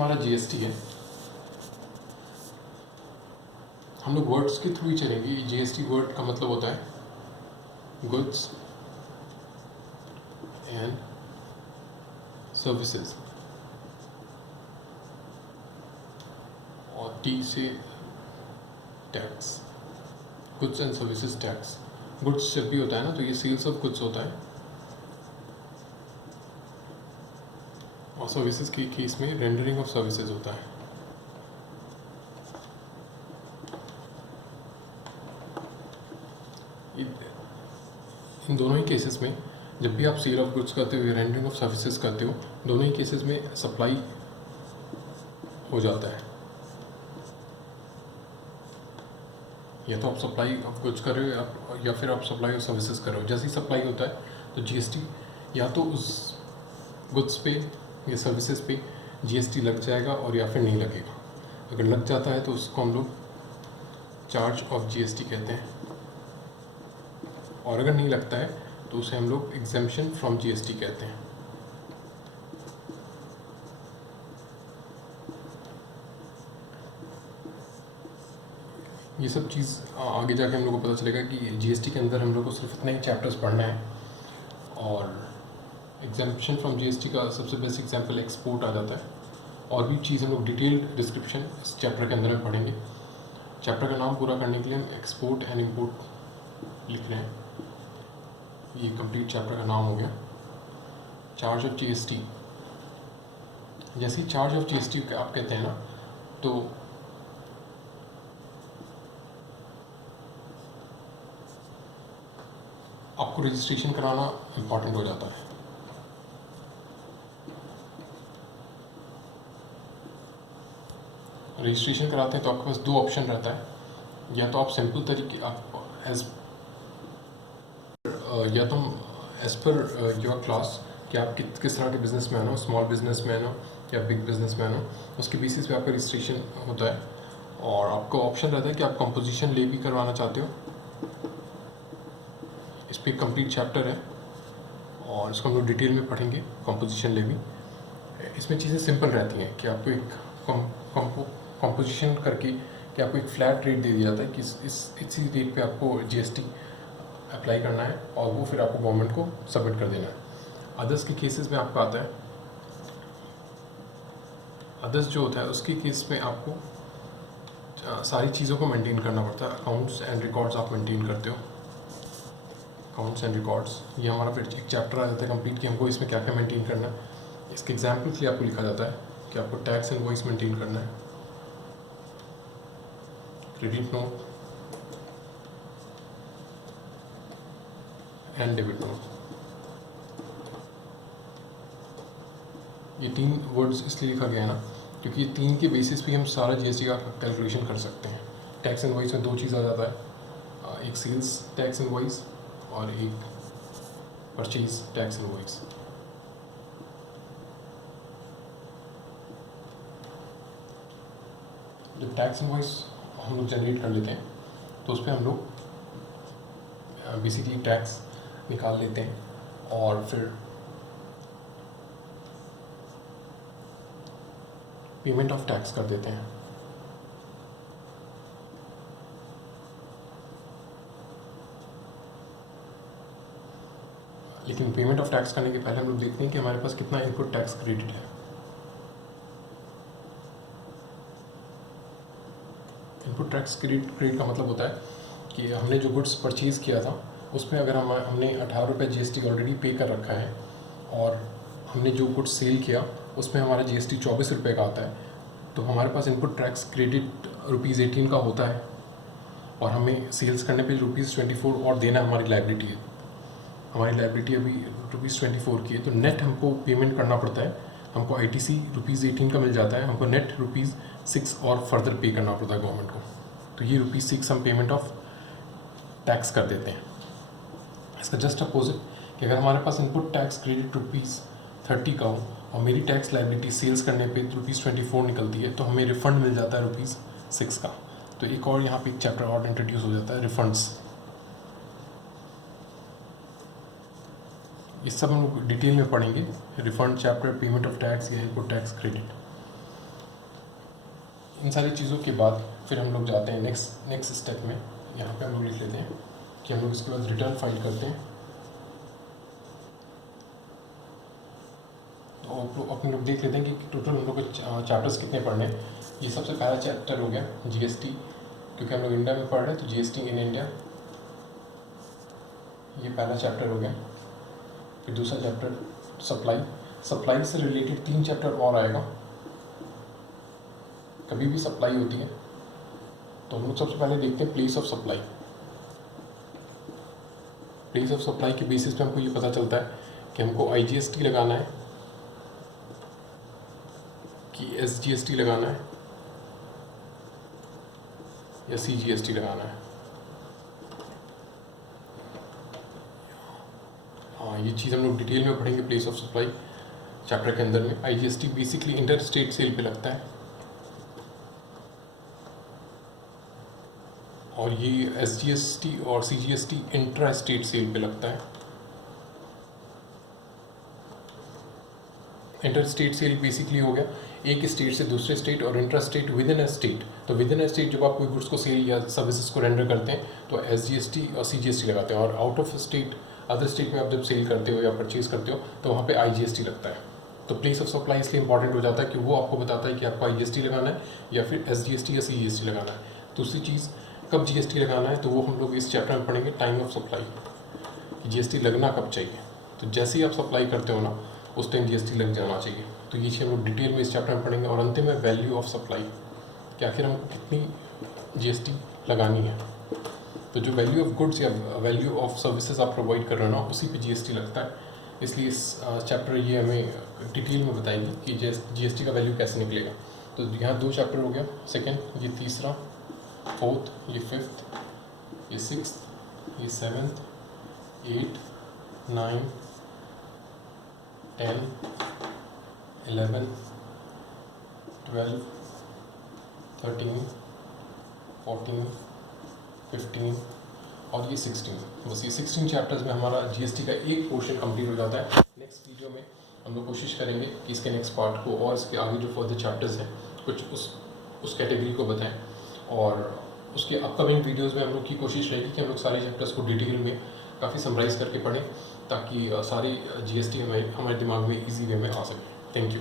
हमारा जीएसटी है, हम लोग वर्ड्स के थ्रू ही चलेंगे। जीएसटी वर्ड का मतलब होता है गुड्स एंड सर्विसेज, और टी से tax, goods and services tax. Goods जब भी होता है ना तो ये सेल्स ऑफ गुड्स होता है, और सर्विसेज के केस में रेंडरिंग ऑफ सर्विसेज होता है। इन दोनों ही केसेस में जब भी आप सेल ऑफ गुड्स करते हो या रेंडरिंग ऑफ सर्विसेज करते हो, दोनों ही केसेस में सप्लाई हो जाता है। या तो आप सप्लाई ऑफ गुड्स कर रहे हो या फिर आप सप्लाई ऑफ सर्विसेज कर रहे हो। जैसे ही सप्लाई होता है तो जीएसटी या तो उस गुड्स पे या सर्विसेज पे जीएसटी लग जाएगा और या फिर नहीं लगेगा। अगर लग जाता है तो उसको हम लोग चार्ज ऑफ जीएसटी कहते हैं, और अगर नहीं लगता है तो उसे हम लोग एग्जेम्पशन फ्रॉम जीएसटी कहते हैं। ये सब चीज़ आगे जाके हम लोग को पता चलेगा कि जीएसटी के अंदर हम लोग को सिर्फ इतने ही चैप्टर्स पढ़ना है। और एग्जेम्पशन फ्रॉम जीएसटी का सबसे बेस्ट एग्जांपल एक्सपोर्ट आ जाता है। और भी चीज़ हम लोग डिटेल्ड डिस्क्रिप्शन इस चैप्टर के अंदर में पढ़ेंगे। चैप्टर का नाम पूरा करने के लिए हम एक्सपोर्ट एंड इम्पोर्ट लिख रहे हैं। ये कंप्लीट चैप्टर का नाम हो गया चार्ज ऑफ जीएसटी। जैसे ही चार्ज ऑफ जीएसटी आप कहते हैं ना तो आपको रजिस्ट्रेशन कराना इम्पॉर्टेंट हो जाता है। रजिस्ट्रेशन कराते हैं तो आपके पास दो ऑप्शन रहता है। या तो आप सिंपल तरीके आप या तो एज पर योर क्लास कि आप किस तरह के बिजनेसमैन हो, स्मॉल बिजनेसमैन हो या बिग बिजनेसमैन हो, उसके बेसिस पे आपका रजिस्ट्रेशन होता है। और आपका ऑप्शन रहता है कि आप कंपोजिशन लेवी करवाना चाहते हो। इस पर कंप्लीट चैप्टर है और इसको हम लोग डिटेल में पढ़ेंगे। कंपोजिशन लेवी, इसमें चीज़ें सिंपल रहती हैं कि आपको एक कंपोजिशन करके कि आपको एक फ्लैट रेट दे दिया जाता है कि इसी रेट पे आपको जीएसटी अप्लाई करना है और वो फिर आपको गवर्नमेंट को सबमिट कर देना है। अदर्स के केसेस में आपका आता है, अदर्स जो होता है उसके केस में आपको सारी चीज़ों को मेंटेन करना पड़ता है। अकाउंट्स एंड रिकॉर्ड्स आप मेंटेन करते हो। अकाउंट्स एंड रिकॉर्ड्स ये हमारा फिर एक चैप्टर आ जाता है कंप्लीट कि हमको इसमें क्या क्या मेंटेन करना है। इसके एग्जाम्पल के लिए आपको लिखा जाता है कि आपको टैक्स इनवॉइस मेंटेन करना है, credit note and debit note. ये तीन वर्ड्स इसलिए लिखा गया है ना क्योंकि ये तीन के बेसिस पे हम सारा जीएसटी का कैलकुलेशन कर सकते हैं। टैक्स इनवॉइस में दो चीज़ आ जाता है, एक सेल्स टैक्स इनवॉइस और एक परचेज टैक्स इनवॉइस। जब टैक्स इनवॉइस हम लोग जनरेट कर लेते हैं तो उस पर हम लोग बेसिकली टैक्स निकाल लेते हैं और फिर पेमेंट ऑफ टैक्स कर देते हैं। लेकिन पेमेंट ऑफ टैक्स करने के पहले हम लोग देखते हैं कि हमारे पास कितना इनपुट टैक्स क्रेडिट है। इनपुट टैक्स क्रेडिट का मतलब होता है कि हमने जो गुड्स परचेज किया था उसमें अगर हमने 18 रुपये जीएसटी ऑलरेडी पे कर रखा है और हमने जो गुड्स सेल किया उसमें हमारा जीएसटी 24 रुपये का आता है, तो हमारे पास इनपुट टैक्स क्रेडिट ₹18 का होता है और हमें सेल्स करने पे ₹24 और देना हमारी लायबिलिटी है। हमारी लायबिलिटी अभी ₹24 की है, तो नेट हमको पेमेंट करना पड़ता है। हमको आईटीसी ₹18 का मिल जाता है, हमको नेट ₹6 और फर्दर पे करना पड़ता है गवर्नमेंट को। तो ये ₹6 हम पेमेंट ऑफ टैक्स कर देते हैं। इसका जस्ट अपोजिट कि अगर हमारे पास इनपुट टैक्स क्रेडिट ₹30 का हो और मेरी टैक्स लायबिलिटी सेल्स करने पे ₹24 निकलती है तो हमें रिफ़ंड मिल जाता है ₹6 का। तो एक और यहाँ पे एक चैप्टर और इंट्रोड्यूस हो जाता है, रिफंड्स। ये सब हम लोग डिटेल में पढ़ेंगे, refund chapter, payment of tax या इनपुट टैक्स क्रेडिट। इन सारी चीज़ों के बाद फिर हम लोग जाते हैं नेक्स्ट स्टेप में। यहाँ पे हम लोग लिख लेते हैं कि हम लोग इसके बाद रिटर्न फाइल करते हैं। तो अपने लोग देख लेते हैं कि टोटल हम लोग को चैप्टर्स कितने पढ़ने हैं। ये सबसे पहला चैप्टर हो गया जीएसटी, क्योंकि हम लोग इंडिया में पढ़ रहे हैं तो जीएसटी इन इंडिया, ये पहला चैप्टर हो गया। फिर दूसरा चैप्टर सप्लाई से रिलेटेड 3 चैप्टर और आएगा। कभी भी सप्लाई होती है तो हम लोग सबसे पहले देखते हैं place of supply. Place of supply के बेसिस पे हमको ये पता चलता है कि हमको आईजीएसटी लगाना है कि एसजीएसटी लगाना है या सीजीएसटी लगाना है। हाँ, ये चीज़ हम लोग डिटेल में पढ़ेंगे प्लेस ऑफ सप्लाई चैप्टर के अंदर में। IGST basically interstate sale पे लगता है और ये एसजीएसटी और सीजीएसटी इंट्रा स्टेट सेल पे लगता है। इंटर स्टेट सेल बेसिकली हो गया एक स्टेट से दूसरे स्टेट, और intra state with in a state. तो विद इन अ स्टेट जब आप कोई गुड्स को सेल या सर्विसेज को रेंडर करते हैं तो एसजीएसटी और सीजीएसटी लगाते हैं, और out of state other state में आप जब सेल करते हो या परचेज करते हो तो वहाँ पे आईजीएसटी लगता है। तो प्लेस ऑफ सप्लाई इसलिए इंपॉर्टेंट हो जाता है कि वो आपको बताता है कि आपको आईजीएसटी लगाना है या फिर एसजीएसटी या सीजीएसटी लगाना है। दूसरी चीज़, कब जीएसटी लगाना है तो वो हम लोग इस चैप्टर में पढ़ेंगे, टाइम ऑफ सप्लाई, कि जीएसटी लगना कब चाहिए। तो जैसे ही आप सप्लाई करते हो ना उस टाइम जीएसटी लग जाना चाहिए। तो ये चीज़ हम लोग डिटेल में इस चैप्टर में पढ़ेंगे। और अंतिम में वैल्यू ऑफ सप्लाई, कि आखिर हमको कितनी जीएसटी लगानी है। तो जो वैल्यू ऑफ गुड्स या वैल्यू ऑफ सर्विसेज आप प्रोवाइड कर रहे हो ना उसी पे जीएसटी लगता है। इसलिए इस चैप्टर ये हमें डिटेल में बताएंगे कि जीएसटी का वैल्यू कैसे निकलेगा। तो यहाँ 2 चैप्टर हो गया, सेकेंड, ये तीसरा, फोर्थ, ये फिफ्थ, ये सिक्स्थ, ये 7th, 8, 9, 10, 11, 12, 13, 14, 15 और ये 16। बस ये 16 चैप्टर्स में हमारा जीएसटी का एक पोर्शन कंप्लीट हो जाता है। नेक्स्ट वीडियो में हम लोग कोशिश करेंगे कि इसके नेक्स्ट पार्ट को और इसके आगे जो फर्दर चैप्टर्स हैं कुछ उस कैटेगरी को बताएं। और उसके अपकमिंग वीडियोस में हम लोग की कोशिश रहेगी कि हम लोग सारे चैप्टर्स को डिटेल में काफ़ी समराइज़ करके पढ़ें, ताकि सारी जीएसटी हमारे दिमाग में ईजी वे में आ सके। Thank you.